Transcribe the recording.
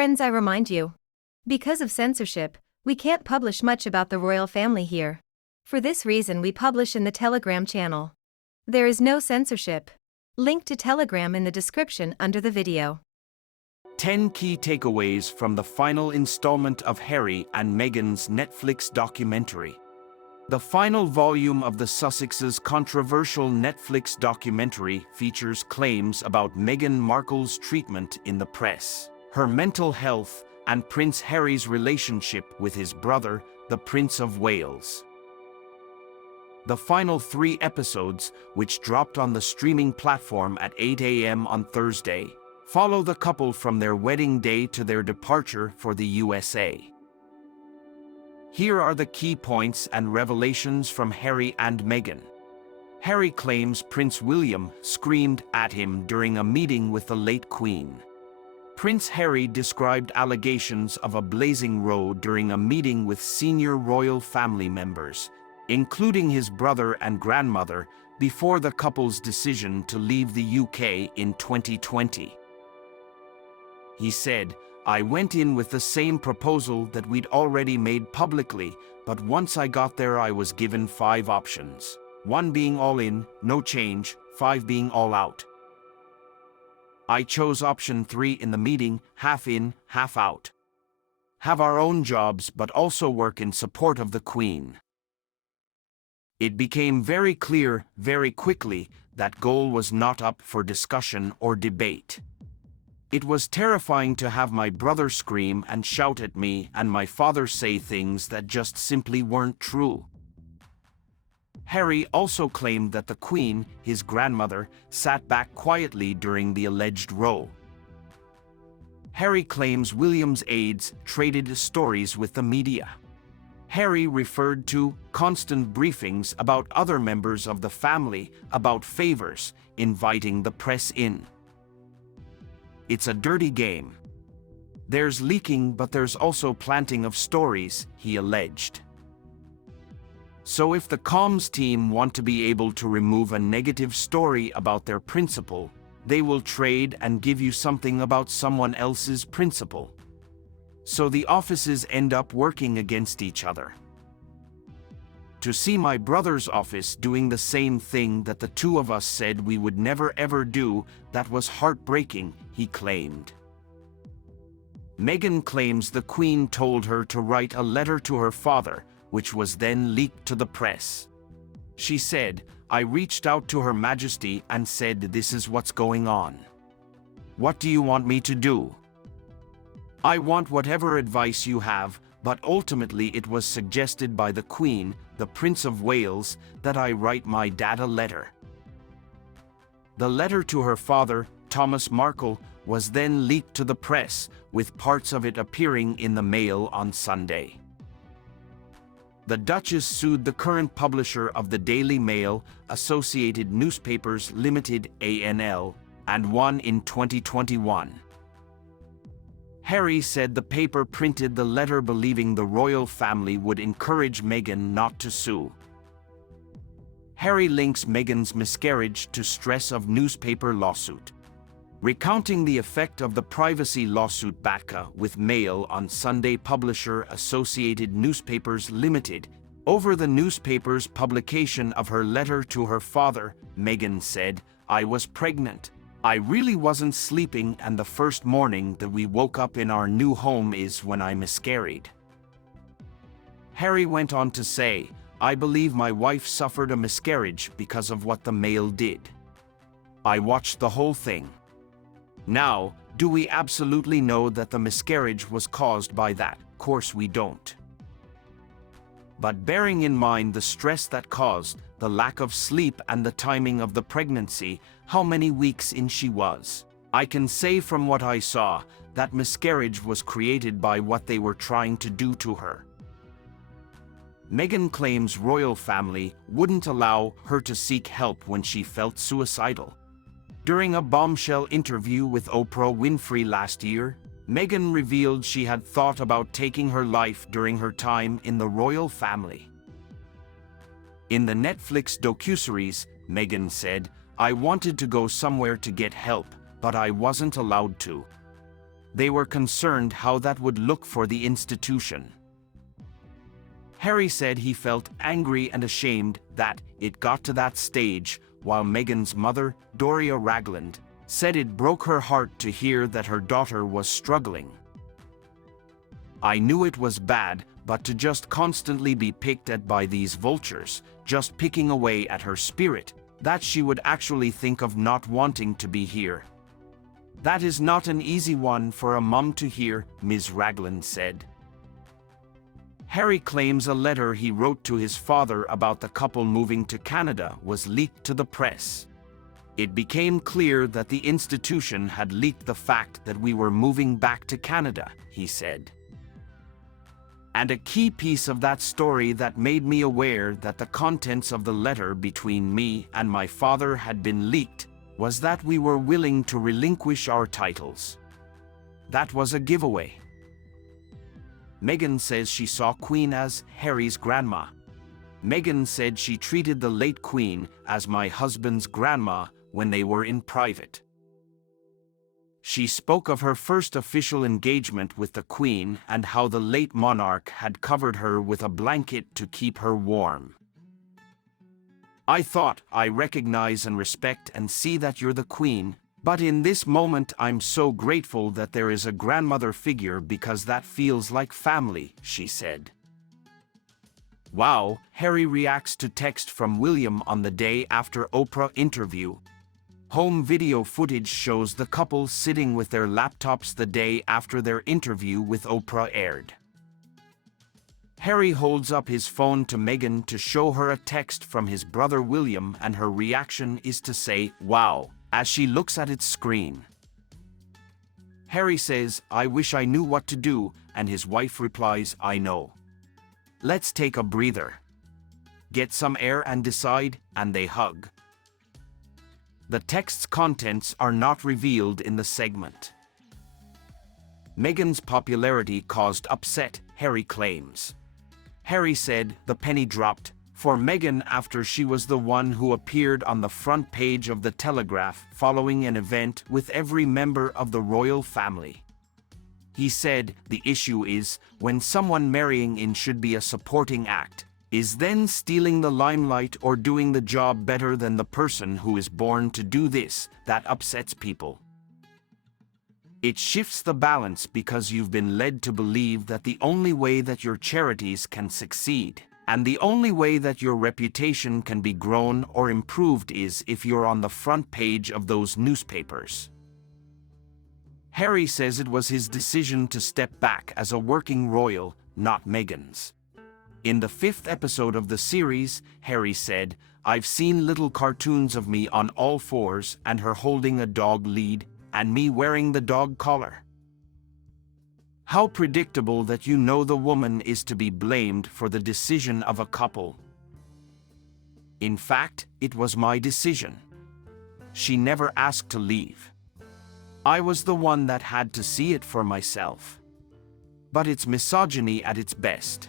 Friends, I remind you. Because of censorship, we can't publish much about the royal family here. For this reason we publish in the Telegram channel. There is no censorship. Link to Telegram in the description under the video. 10 key takeaways from the final installment of Harry and Meghan's Netflix documentary. The final volume of the Sussexes' controversial Netflix documentary features claims about Meghan Markle's treatment in the press, her mental health, and Prince Harry's relationship with his brother, the Prince of Wales. The final 3 episodes, which dropped on the streaming platform at 8 a.m. on Thursday, follow the couple from their wedding day to their departure for the USA. Here are the key points and revelations from Harry and Meghan. Harry claims Prince William screamed at him during a meeting with the late Queen. Prince Harry described allegations of a blazing row during a meeting with senior royal family members, including his brother and grandmother, before the couple's decision to leave the UK in 2020. He said, "I went in with the same proposal that we'd already made publicly, but once I got there I was given 5 options. 1 being all in, no change, 5 being all out. I chose option 3 in the meeting, half in, half out. Have our own jobs but also work in support of the Queen." It became very clear, very quickly, that goal was not up for discussion or debate. It was terrifying to have my brother scream and shout at me and my father say things that just simply weren't true. Harry also claimed that the Queen, his grandmother, sat back quietly during the alleged row. Harry claims William's aides traded stories with the media. Harry referred to constant briefings about other members of the family about favors, inviting the press in. It's a dirty game. There's leaking, but there's also planting of stories, he alleged. So if the comms team want to be able to remove a negative story about their principal, they will trade and give you something about someone else's principal. So the offices end up working against each other. To see my brother's office doing the same thing that the 2 of us said we would never ever do, that was heartbreaking, he claimed. Meghan claims the Queen told her to write a letter to her father, which was then leaked to the press. She said, "I reached out to Her Majesty and said this is what's going on. What do you want me to do? I want whatever advice you have, but ultimately it was suggested by the Queen, the Prince of Wales, that I write my dad a letter." The letter to her father, Thomas Markle, was then leaked to the press, with parts of it appearing in the Mail on Sunday. The Duchess sued the current publisher of the Daily Mail, Associated Newspapers Limited (ANL), and won in 2021. Harry said the paper printed the letter believing the royal family would encourage Meghan not to sue. Harry links Meghan's miscarriage to stress of newspaper lawsuit. Recounting the effect of the privacy lawsuit Batka with Mail on Sunday, publisher Associated Newspapers Limited, over the newspaper's publication of her letter to her father, Meghan said, "I was pregnant. I really wasn't sleeping, and the first morning that we woke up in our new home is when I miscarried." Harry went on to say, "I believe my wife suffered a miscarriage because of what the Mail did. I watched the whole thing. Now, do we absolutely know that the miscarriage was caused by that? Of course we don't. But bearing in mind the stress that caused, the lack of sleep and the timing of the pregnancy, how many weeks in she was, I can say from what I saw, that miscarriage was created by what they were trying to do to her." Meghan claims royal family wouldn't allow her to seek help when she felt suicidal. During a bombshell interview with Oprah Winfrey last year, Meghan revealed she had thought about taking her life during her time in the royal family. In the Netflix docuseries, Meghan said, "I wanted to go somewhere to get help, but I wasn't allowed to. They were concerned how that would look for the institution. Harry said he felt angry and ashamed that it got to that stage, while Meghan's mother, Doria Ragland, said it broke her heart to hear that her daughter was struggling. "I knew it was bad, but to just constantly be picked at by these vultures, just picking away at her spirit, that she would actually think of not wanting to be here. That is not an easy one for a mum to hear," Ms. Ragland said. Harry claims a letter he wrote to his father about the couple moving to Canada was leaked to the press. "It became clear that the institution had leaked the fact that we were moving back to Canada," he said. "And a key piece of that story that made me aware that the contents of the letter between me and my father had been leaked was that we were willing to relinquish our titles. That was a giveaway." Meghan says she saw Queen as Harry's grandma. "Meghan said she treated the late Queen as my husband's grandma when they were in private. She spoke of her first official engagement with the Queen and how the late monarch had covered her with a blanket to keep her warm. I thought, I recognize and respect and see that you're the Queen, but in this moment I'm so grateful that there is a grandmother figure because that feels like family," she said. Wow, Harry reacts to text from William on the day after Oprah interview. Home video footage shows the couple sitting with their laptops the day after their interview with Oprah aired. Harry holds up his phone to Meghan to show her a text from his brother William, and her reaction is to say, "Wow," as she looks at its screen. Harry says, "I wish I knew what to do," and his wife replies, "I know. Let's take a breather. Get some air and decide," and they hug. The text's contents are not revealed in the segment. Meghan's popularity caused upset, Harry claims. Harry said the penny dropped for Meghan after she was the one who appeared on the front page of The Telegraph following an event with every member of the royal family. He said, "The issue is, when someone marrying in should be a supporting act, is then stealing the limelight or doing the job better than the person who is born to do this, that upsets people. It shifts the balance because you've been led to believe that the only way that your charities can succeed, and the only way that your reputation can be grown or improved is if you're on the front page of those newspapers." Harry says it was his decision to step back as a working royal, not Meghan's. In the 5th episode of the series, Harry said, "I've seen little cartoons of me on all fours and her holding a dog lead, and me wearing the dog collar. How predictable that you know the woman is to be blamed for the decision of a couple. In fact, it was my decision. She never asked to leave. I was the one that had to see it for myself. But it's misogyny at its best."